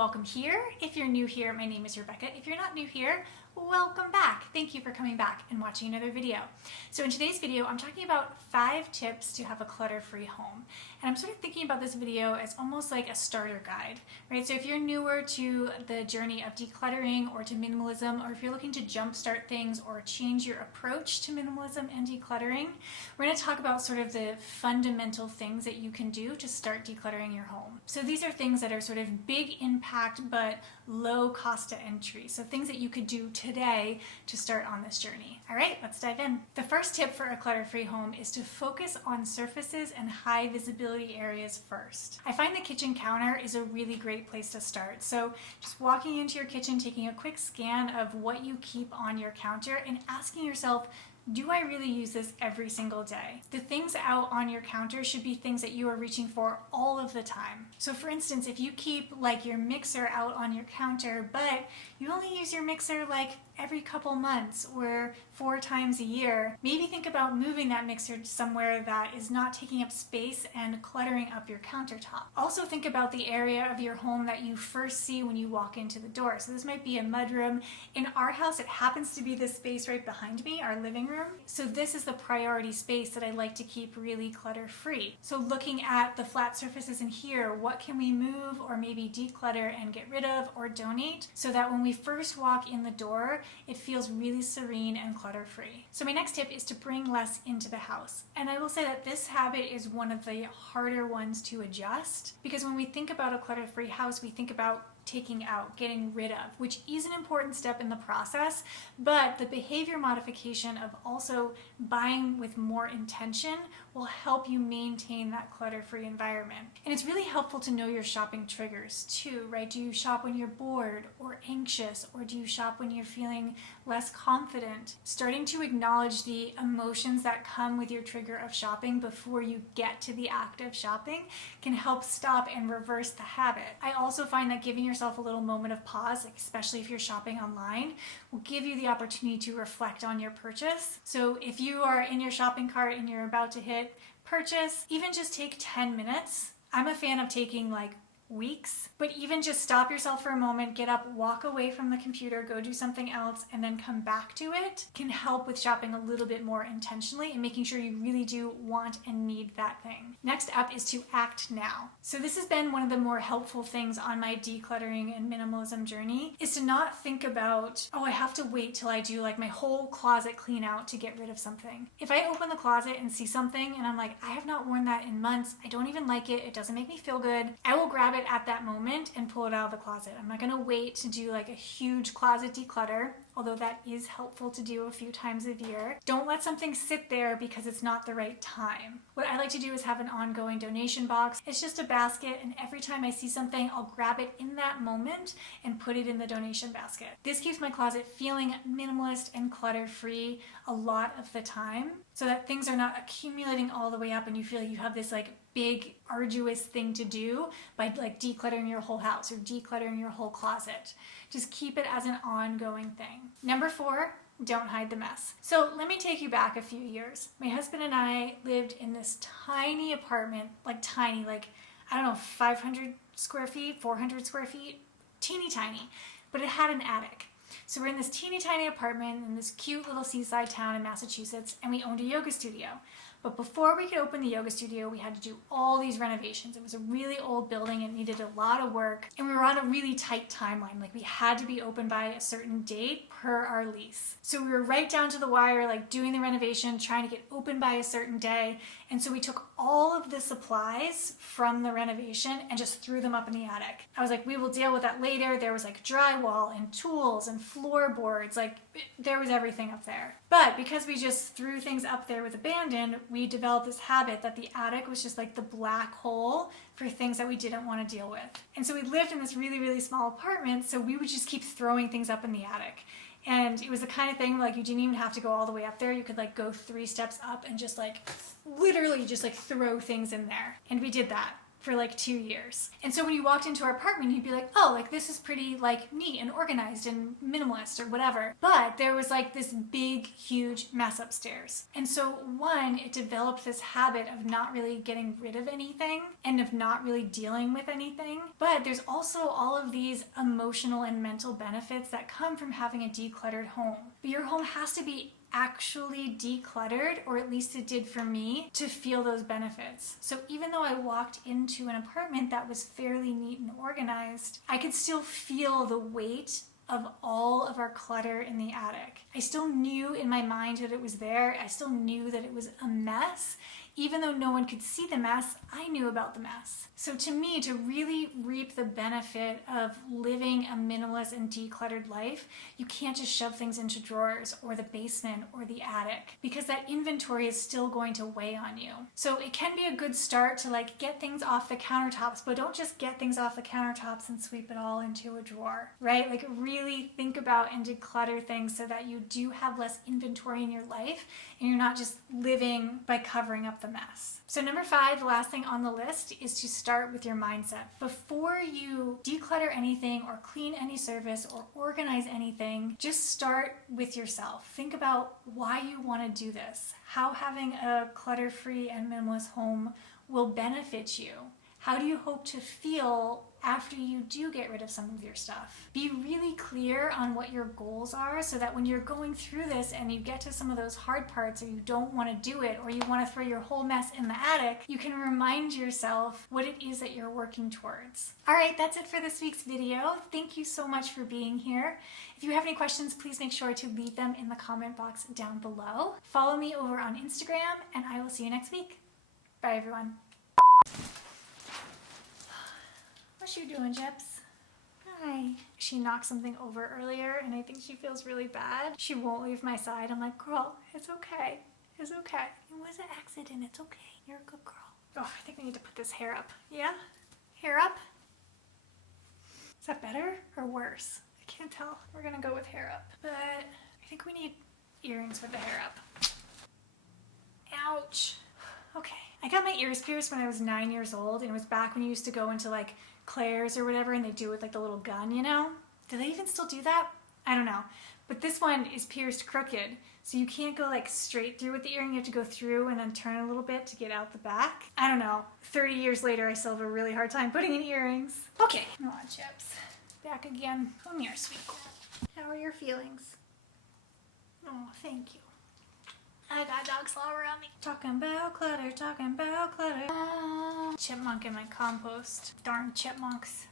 welcome here. If you're new here, my name is Rebecca. If you're not new here, welcome back. Thank you for coming back and watching another video. So in today's video, I'm talking about 5 tips to have a clutter-free home. And I'm sort of thinking about this video as almost like a starter guide, right? So if you're newer to the journey of decluttering or to minimalism, or if you're looking to jumpstart things or change your approach to minimalism and decluttering, we're going to talk about sort of the fundamental things that you can do to start decluttering your home. So these are things that are sort of big impact but low cost to entry. So things that you could do today to start on this journey. All right, let's dive in. The first tip for a clutter-free home is to focus on surfaces and high visibility areas first. I find the kitchen counter is a really great place to start. So just walking into your kitchen, taking a quick scan of what you keep on your counter and asking yourself, do I really use this every single day? The things out on your counter should be things that you are reaching for all of the time. So for instance, if you keep like your mixer out on your counter, but you only use your mixer like every couple months or 4 times a year, maybe think about moving that mixer somewhere that is not taking up space and cluttering up your countertop. Also think about the area of your home that you first see when you walk into the door. So this might be a mudroom. In our house, it happens to be this space right behind me, our living room. So this is the priority space that I like to keep really clutter-free. So looking at the flat surfaces in here, what can we move or maybe declutter and get rid of or donate so that when we first walk in the door, it feels really serene and clutter-free. So my next tip is to bring less into the house. And I will say that this habit is one of the harder ones to adjust, because when we think about a clutter-free house, we think about taking out, getting rid of, which is an important step in the process, but the behavior modification of also buying with more intention will help you maintain that clutter-free environment. And it's really helpful to know your shopping triggers too, right? Do you shop when you're bored or anxious, or do you shop when you're feeling less confident? Starting to acknowledge the emotions that come with your trigger of shopping before you get to the act of shopping can help stop and reverse the habit. I also find that giving yourself a little moment of pause, like especially if you're shopping online, will give you the opportunity to reflect on your purchase. So if you are in your shopping cart and you're about to hit purchase, even just take 10 minutes. I'm a fan of taking like weeks, but even just stop yourself for a moment, get up, walk away from the computer, go do something else, and then come back to it can help with shopping a little bit more intentionally and making sure you really do want and need that thing. Next up is to act now. So this has been one of the more helpful things on my decluttering and minimalism journey, is to not think about, oh, I have to wait till I do like my whole closet clean out to get rid of something. If I open the closet and see something and I'm like, I have not worn that in months, I don't even like it, it doesn't make me feel good, I will grab it at that moment and pull it out of the closet. I'm not going to wait to do like a huge closet declutter, although that is helpful to do a few times a year. Don't let something sit there because it's not the right time. What I like to do is have an ongoing donation box. It's just a basket, and every time I see something, I'll grab it in that moment and put it in the donation basket. This keeps my closet feeling minimalist and clutter-free a lot of the time, so that things are not accumulating all the way up and you feel like you have this like big arduous thing to do by like decluttering your whole house or decluttering your whole closet. Just keep it as an ongoing thing. Number 4, don't hide the mess. So let me take you back a few years. My husband and I lived in this tiny apartment, like tiny, like, I don't know, 500 square feet, 400 square feet, teeny tiny, but it had an attic. So we're in this teeny tiny apartment in this cute little seaside town in Massachusetts, and we owned a yoga studio. But before we could open the yoga studio, we had to do all these renovations. It was a really old building. It needed a lot of work. And we were on a really tight timeline. Like we had to be open by a certain date per our lease. So we were right down to the wire, like doing the renovation, trying to get open by a certain day. And so we took all of the supplies from the renovation and just threw them up in the attic. I was like, we will deal with that later. There was like drywall and tools and floorboards. Like there was everything up there. But because we just threw things up there with abandon, we developed this habit that the attic was just like the black hole for things that we didn't want to deal with. And so we lived in this really, really small apartment, so we would just keep throwing things up in the attic. And it was the kind of thing like you didn't even have to go all the way up there. You could like go 3 steps up and just like literally just like throw things in there. And we did that for like 2 years. And so when you walked into our apartment, you'd be like, oh, like this is pretty like neat and organized and minimalist or whatever. But there was like this big, huge mess upstairs. And so one, it developed this habit of not really getting rid of anything and of not really dealing with anything. But there's also all of these emotional and mental benefits that come from having a decluttered home. But your home has to be actually decluttered, or at least it did for me, to feel those benefits. So even though I walked into an apartment that was fairly neat and organized, I could still feel the weight of all of our clutter in the attic. I still knew in my mind that it was there. I still knew that it was a mess. Even though no one could see the mess, I knew about the mess. So to me, to really reap the benefit of living a minimalist and decluttered life, you can't just shove things into drawers or the basement or the attic, because that inventory is still going to weigh on you. So it can be a good start to like get things off the countertops, but don't just get things off the countertops and sweep it all into a drawer, right? Like really think about and declutter things so that you do have less inventory in your life and you're not just living by covering up the mess. So number 5, the last thing on the list, is to start with your mindset. Before you declutter anything or clean any surface or organize anything, just start with yourself. Think about why you want to do this, how having a clutter-free and minimalist home will benefit you. How do you hope to feel after you do get rid of some of your stuff? Be really clear on what your goals are so that when you're going through this and you get to some of those hard parts, or you don't want to do it, or you want to throw your whole mess in the attic, you can remind yourself what it is that you're working towards. All right, that's it for this week's video. Thank you so much for being here. If you have any questions, please make sure to leave them in the comment box down below. Follow me over on Instagram, and I will see you next week. Bye, everyone. What's you doing, Jeps? Hi. She knocked something over earlier and I think she feels really bad. She won't leave my side. I'm like, girl, it's okay. It's okay. It was an accident. It's okay. You're a good girl. Oh, I think we need to put this hair up. Yeah? Hair up? Is that better or worse? I can't tell. We're gonna go with hair up. But I think we need earrings with the hair up. Ouch. Okay. I got my ears pierced when I was 9 years old, and it was back when you used to go into like Claire's or whatever and they do it with like the little gun, you know? Do they even still do that? I don't know. But this one is pierced crooked, so you can't go like straight through with the earring. You have to go through and then turn a little bit to get out the back. I don't know. 30 years later, I still have a really hard time putting in earrings. Okay. Come on, Chips. Back again. Come here, sweet girl. How are your feelings? Oh, thank you. I got dog slaw around me. Talking about clutter, talking about clutter. Chipmunk in my compost. Darn chipmunks.